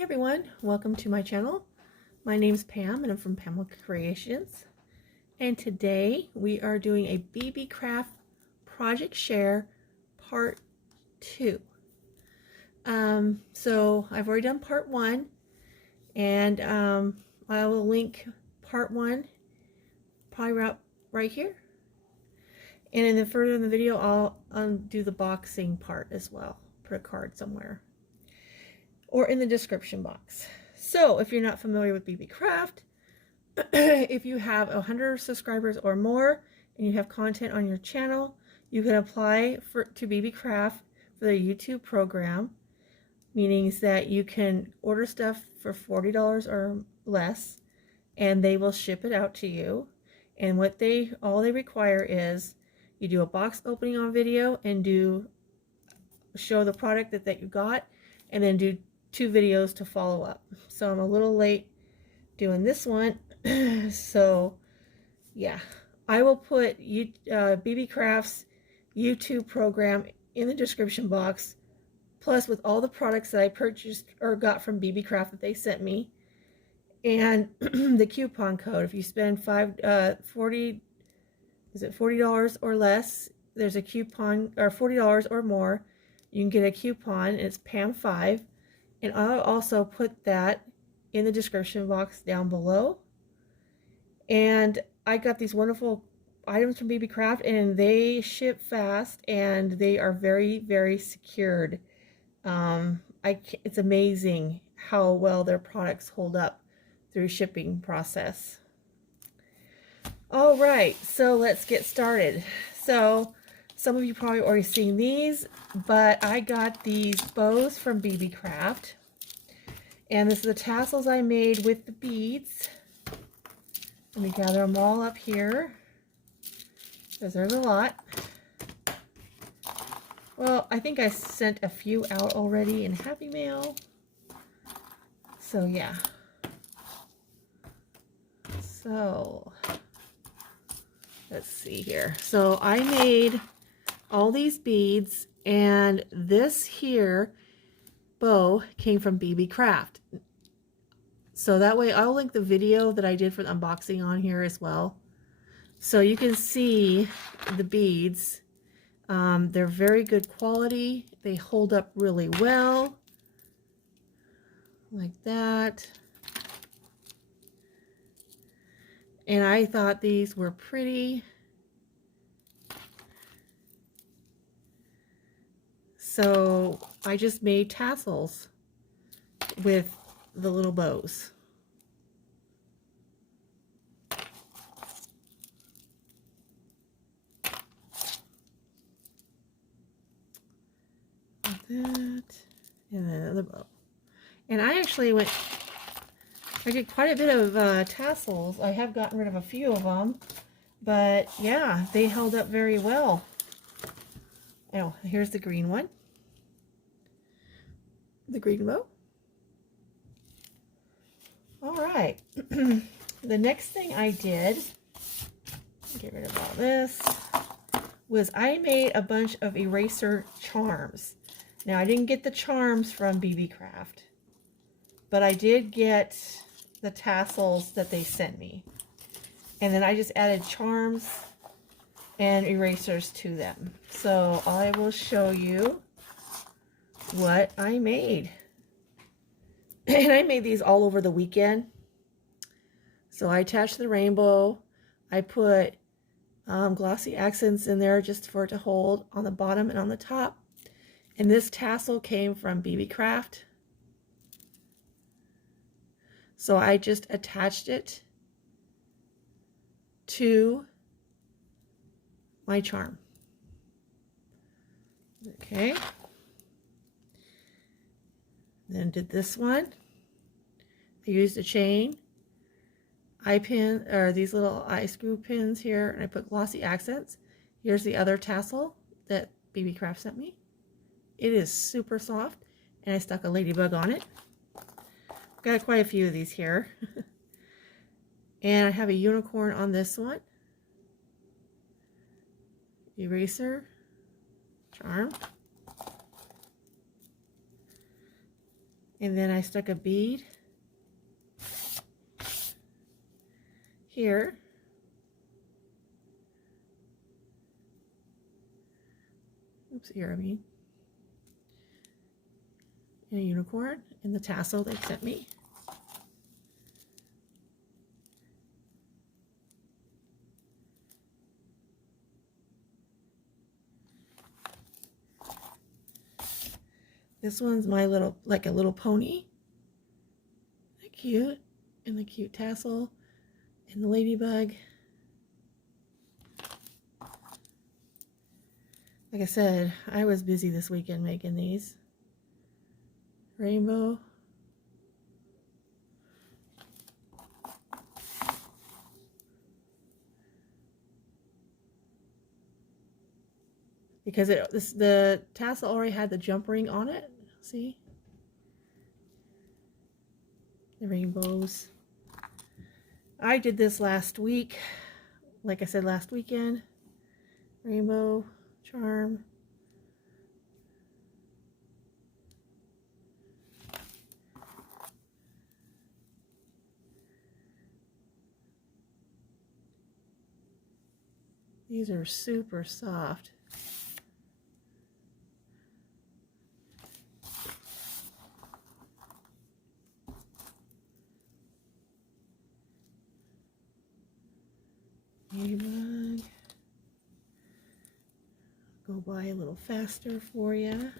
Hey everyone, welcome to my channel. My name's Pam and I'm from Pamela Creations. And today we are doing a Beebeecraft Project Share Part 2. So I've already done Part 1 and I will link Part 1 probably right here. And in the further in the video I'll do the boxing part as well. Put a card somewhere. Or in the description box. So if you're not familiar with Beebeecraft, if you have 100 subscribers or more and you have content on your channel, you can apply to Beebeecraft for their YouTube program, meaning that you can order stuff for $40 or less and they will ship it out to you. And all they require is you do a box opening on video and show the product that you got, and then do 2 videos to follow up. So I'm a little late doing this one. So yeah, I will put Beebeecraft's YouTube program in the description box, plus with all the products that I purchased or got from Beebeecraft that they sent me, and the coupon code. If you spend $40 or less, there's a coupon, or $40 or more, you can get a coupon, and it's PAM5. And I'll also put that in the description box down below. And I got these wonderful items from Beebeecraft, and they ship fast, and they are very, very secured. It's amazing how well their products hold up through shipping process. All right, so let's get started. So some of you probably already seen these, but I got these bows from Beebeecraft. And this is the tassels I made with the beads. Let me gather them all up here, because there's a lot. Well, I think I sent a few out already in Happy Mail. So yeah. So let's see here. So I made all these beads, and this here bow came from Beebeecraft. So that way I'll link the video that I did for the unboxing on here as well, so you can see the beads. They're very good quality. They hold up really well, like that. And I thought these were pretty. So I just made tassels with the little bows. Like that. And then another bow. And I actually I did quite a bit of tassels. I have gotten rid of a few of them, but yeah, they held up very well. Oh, here's the green one. The green bow. All right. The next thing I did, get rid of all this, was I made a bunch of eraser charms. Now, I didn't get the charms from Beebeecraft, but I did get the tassels that they sent me. And then I just added charms and erasers to them. So I will show you what I made. And I made these all over the weekend. So I attached the rainbow. I put glossy accents in there just for it to hold on the bottom and on the top. And this tassel came from Beebeecraft. So I just attached it to my charm. Okay. Then did this one. I used a chain, these little eye screw pins here, and I put glossy accents. Here's the other tassel that Beebeecraft sent me. It is super soft, and I stuck a ladybug on it. Got quite a few of these here. And I have a unicorn on this one. Eraser, charm. And then I stuck a bead here. Oops, here, I mean. And a unicorn in the tassel they sent me. This one's my little, like a little pony. Isn't that cute? And the cute tassel and the ladybug. Like I said, I was busy this weekend making these. Rainbow. Because the tassel already had the jump ring on it. See? The rainbows. I did this last week. Like I said, last weekend. Rainbow charm. These are super soft. Ladybug. Go by a little faster for you.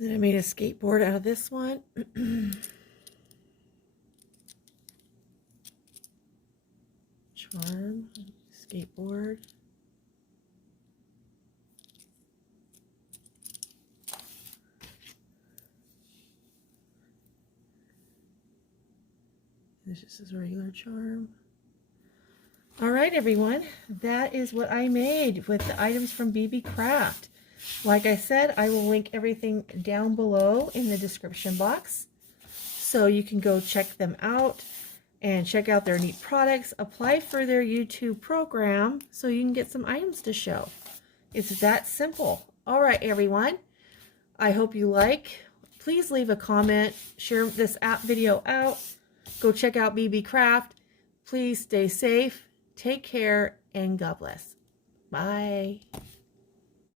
Then I made a skateboard out of this one. Charm, skateboard. This is a regular charm. All right, everyone, that is what I made with the items from Beebeecraft. Like I said, I will link everything down below in the description box, so you can go check them out and check out their neat products. Apply for their YouTube program so you can get some items to show. It's that simple. All right, everyone, I hope you like. Please leave a comment, share this app video out. Go check out Beebeecraft. Please stay safe, take care, and God bless. Bye.